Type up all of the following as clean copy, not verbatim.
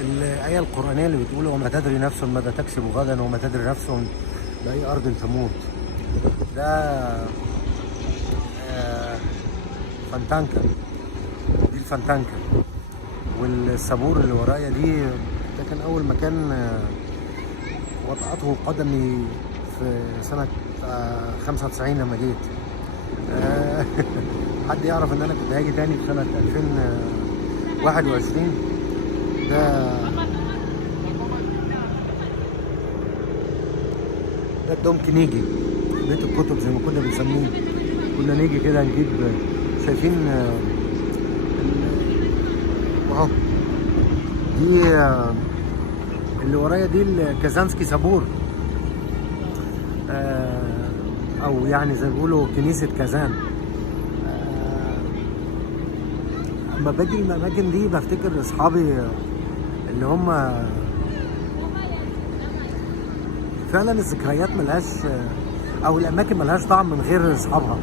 الآية القرآنية اللي بتقول وما تدري نفس ماذا تكسب غدا وما تدري نفس بأي أرض تموت. ده فانتانكا، دي الفانتانكا. والسابور اللي ورايا دي ده كان أول مكان وطأته قدمي في سنة 95 لما جيت. حد يعرف ان انا كنت هاجي تاني في سنة 2021. ده الدوم كنيجي، بيت الكتب زي ما كنا بنسميه. كنا نيجي كده نجيب، شايفين اهو دي اللي ورايا دي الكازانسكي سابور، او يعني زي ما بيقولوا كنيسة كازان. اما باجي الاماكن دي بفتكر اصحابي اللي هم فعلا الذكريات ملهاش، او الاماكن ملهاش طعم من غير اصحابها.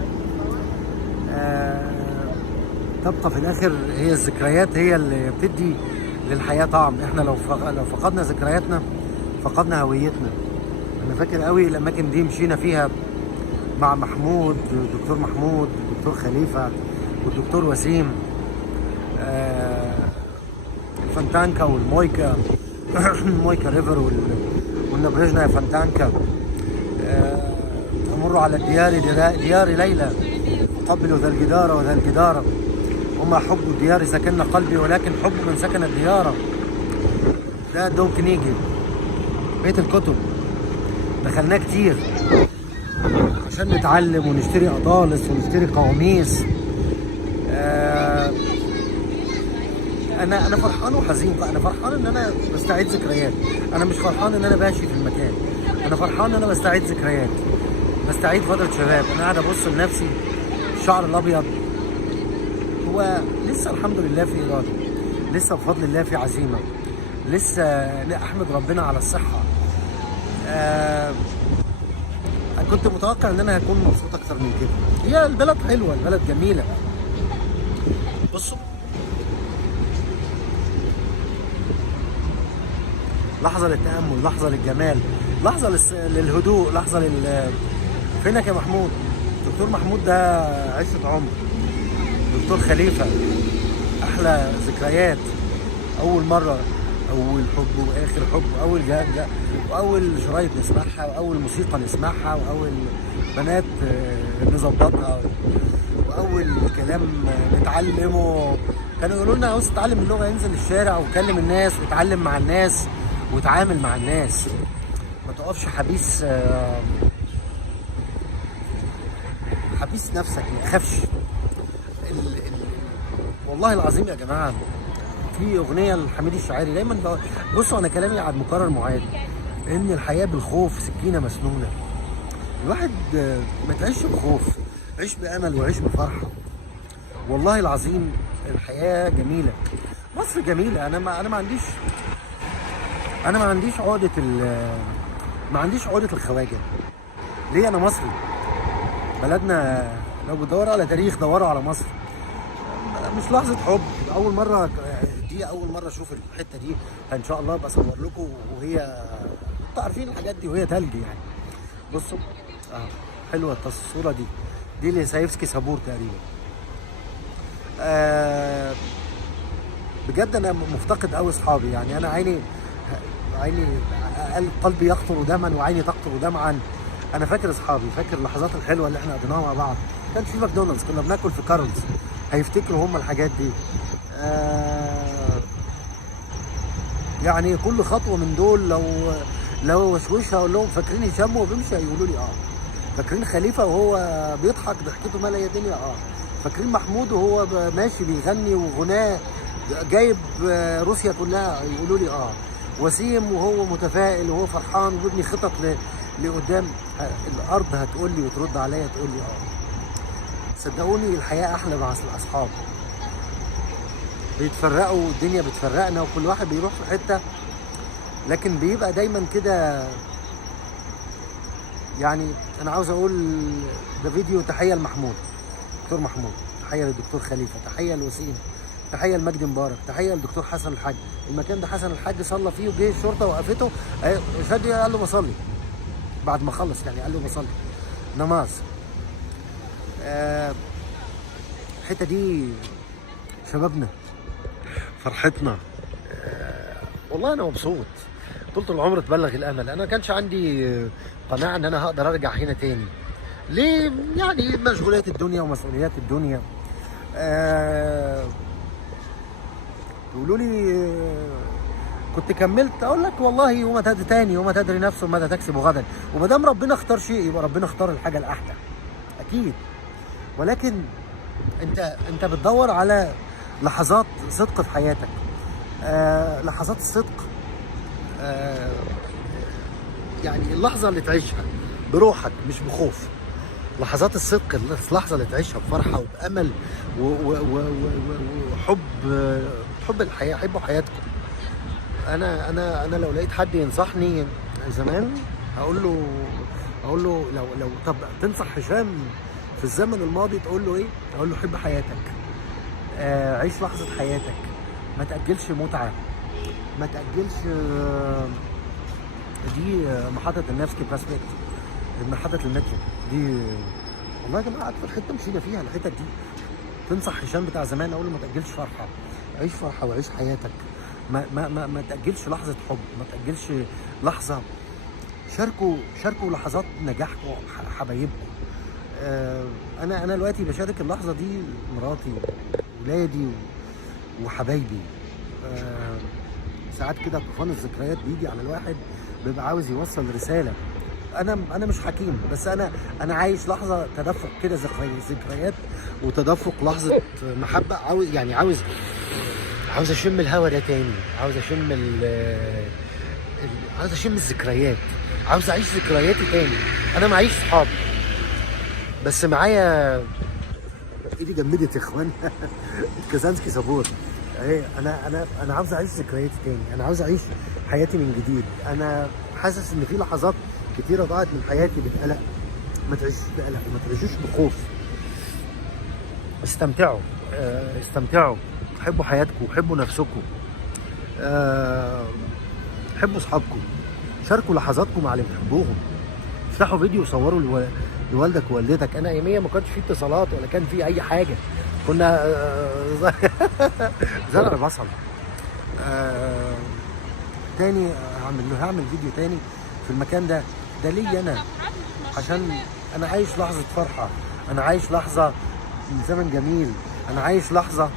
تبقى في الاخر هي الذكريات هي اللي بتدي للحياة طعم. احنا لو فقدنا ذكرياتنا فقدنا هويتنا. انا فاكر قوي الاماكن دي مشينا فيها مع محمود، دكتور محمود، دكتور خليفة، والدكتور وسيم. الفانتانكا والمويكا المويكا ريفر والنبرجنا فانتانكا. تمر على ديار ليلى، قبلوا ذا الجدار وذا الجدار، وما حب الديار سكن قلبي ولكن حب من سكن الديار. ده دوم كنيجي، بيت الكتب. دخلناه كتير عشان نتعلم ونشتري قطالس ونشتري قواميس. انا فرحان وحزين. انا فرحان ان انا بستعيد ذكريات. انا مش فرحان ان انا ماشي في المكان، انا فرحان ان انا بستعيد ذكريات، بستعيد فتره شباب. انا قاعد ابص لنفسي، الشعر الابيض. هو لسه الحمد لله في اراده، لسه بفضل الله في عزيمه، لسه احمد ربنا على الصحه. انا كنت متوقع ان انا هكون مبسوط اكتر من كده. هي البلد حلوه، البلد جميله. بصوا لحظه للتامل، لحظه للجمال، لحظه للهدوء، لحظه فينك يا محمود؟ دكتور محمود ده عشره عمر. دكتور خليفه احلى ذكريات. اول مره، اول حب واخر حب، اول جهاد، واول شرايط نسمعها، واول موسيقى نسمعها، واول بنات نظبطها، واول كلام نتعلمه. كانوا يقولوا لنا عاوز تتعلم اللغه انزل الشارع وكلم الناس وتعلم مع الناس وتعامل مع الناس، ما تقفش حبيس حبيس نفسك، ما تخافش. والله العظيم يا جماعه، في اغنيه لحميد الشاعري دايما بصوا انا كلامي عاد مكرر معاد، ان الحياه بالخوف سكينه مسنونه. الواحد ما تعيش بخوف، عيش بامل وعيش بفرحه. والله العظيم الحياه جميله، مصر جميله. انا ما عنديش عقده ما عنديش عقده الخواجه. ليه؟ انا مصري. بلدنا لو بتدوروا على تاريخ دوروا على مصر. مش لحظه حب، اول مره دي، اول مره اشوف الحته دي. ان شاء الله بصور لكم وهي، انتوا عارفين الحاجات دي وهي تلج يعني. بصوا حلوه الصوره دي، دي لسايفسكي سابور تقريبا. بجد انا مفتقد قوي اصحابي. يعني انا عيني قلبي يقطر دما وعيني تقطر دمعا. انا فاكر اصحابي، فاكر اللحظات الحلوه اللي احنا قضيناها مع بعض. كان في ماكدونالدز، كنا بناكل في كارلز، هيفتكروا هم الحاجات دي. يعني كل خطوه من دول لو وشوشها اقول لهم فاكرين هشام وهو بيمشي؟ هيقولوا لي فاكرين خليفه وهو بيضحك ضحكته ماليه الدنيا؟ فاكرين محمود وهو ماشي بيغني وغناه جايب روسيا كلها؟ يقولوا لي وسيم وهو متفائل وهو فرحان وبيبني خطط لقدام. الارض هتقول لي وترد عليا تقول لي صدقوني الحياه احلى مع الاصحاب. بيتفرقوا، الدنيا بتفرقنا وكل واحد بيروح في حته، لكن بيبقى دايما كده. يعني انا عاوز اقول ده فيديو تحيه لمحمود، دكتور محمود، تحيه للدكتور خليفه، تحيه لوسيم، تحيه لمجدي مبارك، تحيه للدكتور حسن الحاج. المكان ده حسن الحاج صلى فيه وجه الشرطه وقفته، شادي قال له بصلي بعد ما خلص، يعني قال له بصلي نماز. الحته دي شبابنا، فرحتنا. والله انا مبسوط. طول العمر تبلغ الامل. انا ما كانش عندي قناعه ان انا هقدر ارجع هنا تاني. ليه؟ يعني مشغولات الدنيا ومسؤوليات الدنيا. يقولوا لي كنت كملت، اقول لك والله وما تدري تاني، وما تدري نفس ماذا تكسب غدا. وما دام ربنا اختار شيء يبقى ربنا اختار الحاجه الاحلى اكيد. ولكن انت بتدور على لحظات صدق في حياتك. لحظات الصدق، يعني اللحظه اللي تعيشها بروحك مش بخوف. لحظات الصدق، اللحظه اللي تعيشها بفرحه وبامل وحب، حب الحياه. حبوا حياتكم. انا لو لقيت حد ينصحني زمان هقول له لو طب تنصح هشام في الزمن الماضي تقول له ايه؟ اقول له حب حياتك. عيش لحظه حياتك، ما تاجلش متعه، ما تاجلش. دي محطه النفسكي بروسبكت، محطه المترو دي. والله يا جماعه اكتر حته مشينا فيها الحتت دي. تنصح هشام بتاع زمان اقول له ما تاجلش فرحه، عيش فرحه وعيش حياتك. ما تاجلش لحظه حب، ما تاجلش لحظه. شاركوا لحظات نجاحكم حبايبكم. انا دلوقتي بشارك اللحظه دي مراتي ولادي وحبايبي. ساعات كده طوفان الذكريات بيجي على الواحد، بيبقى عاوز يوصل رساله. انا مش حكيم، بس انا عايش لحظه تدفق كده، ذكريات وتدفق لحظه محبه. عاوز اشم الهوا ده تاني، عاوز اشم الذكريات، عاوز اعيش ذكرياتي تاني. انا معيش صحاب بس معايا ايدي جمدت يا اخوان. كازانسكي صابور. انا عاوز اعيش ذكرياتي تاني، انا عاوز اعيش حياتي من جديد. انا حاسس ان في لحظات كتيره ضاعت من حياتي بالقلق. ما تعيشوش بقلق وما تعيشوش بخوف. استمتعوا، حبوا حياتكم، حبوا نفسكم، حبوا اصحابكم، شاركوا لحظاتكم مع اللي بتحبوهم. افتحوا فيديو وصوروا لوالدك ووالدتك. انا اياميا ما كانش في اتصالات ولا كان في اي حاجه، كنا زرع بصل. تاني هعمل فيديو تاني في المكان ده ليا انا، عشان انا عايش لحظه فرحه، انا عايش لحظه من زمن جميل، انا عايش لحظه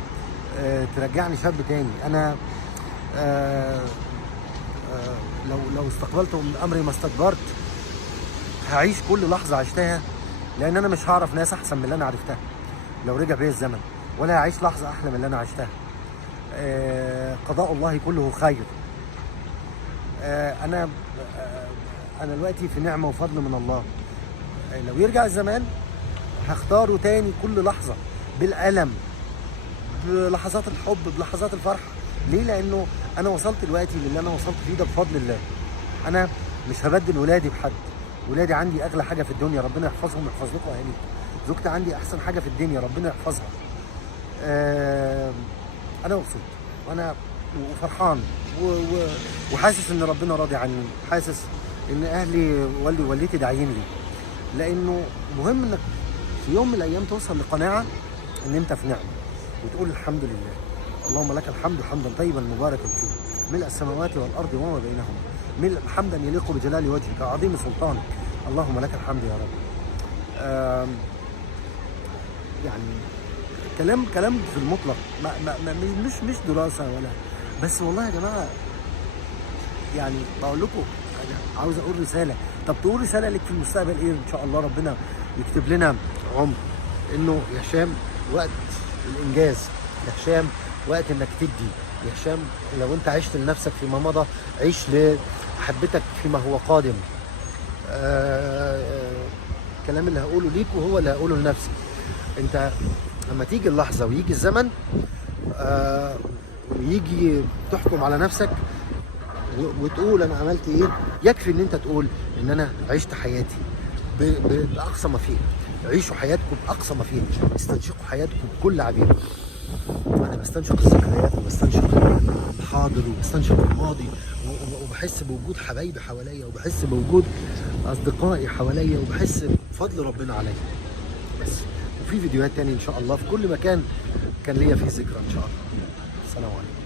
ترجعني شاب تاني. انا لو استقبلت امري ما استكبرت، هعيش كل لحظه عشتها، لان انا مش هعرف ناس احسن من اللي انا عرفتها لو رجع بيا الزمن، ولا هعيش لحظه احلى من اللي انا عشتها. قضاء الله كله خير. انا دلوقتي في نعمه وفضل من الله. لو يرجع الزمان هختاره تاني كل لحظه، بالألم، بلحظات الحب، بلحظات الفرحه. ليه؟ لانه انا وصلت دلوقتي للي انا وصلت فيه ده بفضل الله. انا مش هبدل ولادي بحد. ولادي عندي اغلى حاجه في الدنيا، ربنا يحفظهم ويحفظ لكم اهاليكم. زوجتي عندي احسن حاجه في الدنيا، ربنا يحفظها. انا مبسوط وانا وفرحان وحاسس ان ربنا راضي عني، حاسس ان اهلي والدي ووالدتي داعيين لي. لانه مهم انك في يوم من الايام توصل لقناعه ان انت في نعمه وتقول الحمد لله. اللهم لك الحمد حمدا طيبا مباركا فيه، ملء السماوات والارض وما بينهما، ملء حمدا يليق بجلال وجهك عظيم سلطانك. اللهم لك الحمد يا رب. يعني كلام في المطلق، مش دراسه ولا بس. والله يا جماعه يعني بقول لكم انا عاوز اقول رساله. طب تقول رساله لك في المستقبل ايه؟ ان شاء الله ربنا يكتب لنا عمر، انه يا هشام وقت الانجاز، يا هشام وقت انك تدي، يا هشام لو انت عشت لنفسك فيما مضى عيش لمحبتك فيما هو قادم. الكلام اللي هقوله ليك وهو اللي هقوله لنفسي. انت لما تيجي اللحظه ويجي الزمن ويجي تحكم على نفسك وتقول انا عملت ايه، يكفي ان انت تقول ان انا عشت حياتي باقصى ما فيها. عيشوا حياتكم باقصى ما فيها، استنشقوا حياتكم بكل عبير. انا بستنشق الذكريات وبستنشق الحاضر وبستنشق الماضي، وبحس بوجود حبايبي حواليا، وبحس بوجود اصدقائي حواليا، وبحس بفضل ربنا عليا بس. وفي فيديوهات تاني ان شاء الله في كل مكان كان ليا فيه ذكرى ان شاء الله. السلام عليكم.